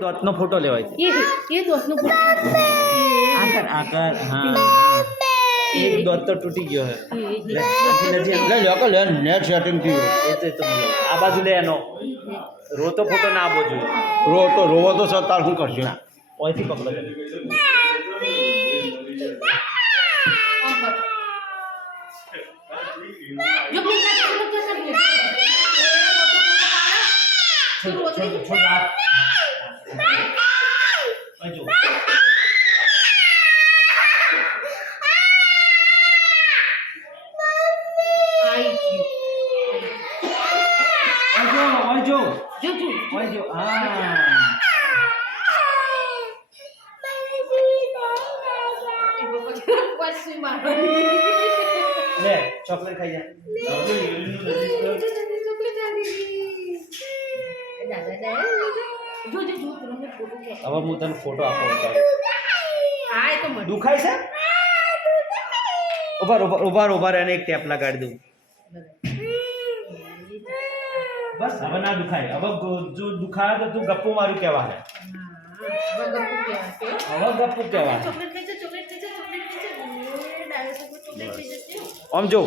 દોતનો photo લેવાય છે એ દોસ્તનો photo આકાર હા એક દોત તો તૂટી ગયો હે નેટ સેટિંગ થયું આ બાજુ લે એનો રોતો ફોટો ના આવવો જોઈએ રોવો તો સત્તાર શું કરશે ઓયથી પકડો જો લે ચોકલેટ ખાઈ જા હવે હું તને ફોટો આપો દુખાય છે ઉભાર એને એક ટેપ લગાડી દઉં બસ હવે ના દુખાય હવે જો દુખાય તો તું ગપ્પુ મારું કહેવા હવે ગપ્પુ કહેવા આમ જો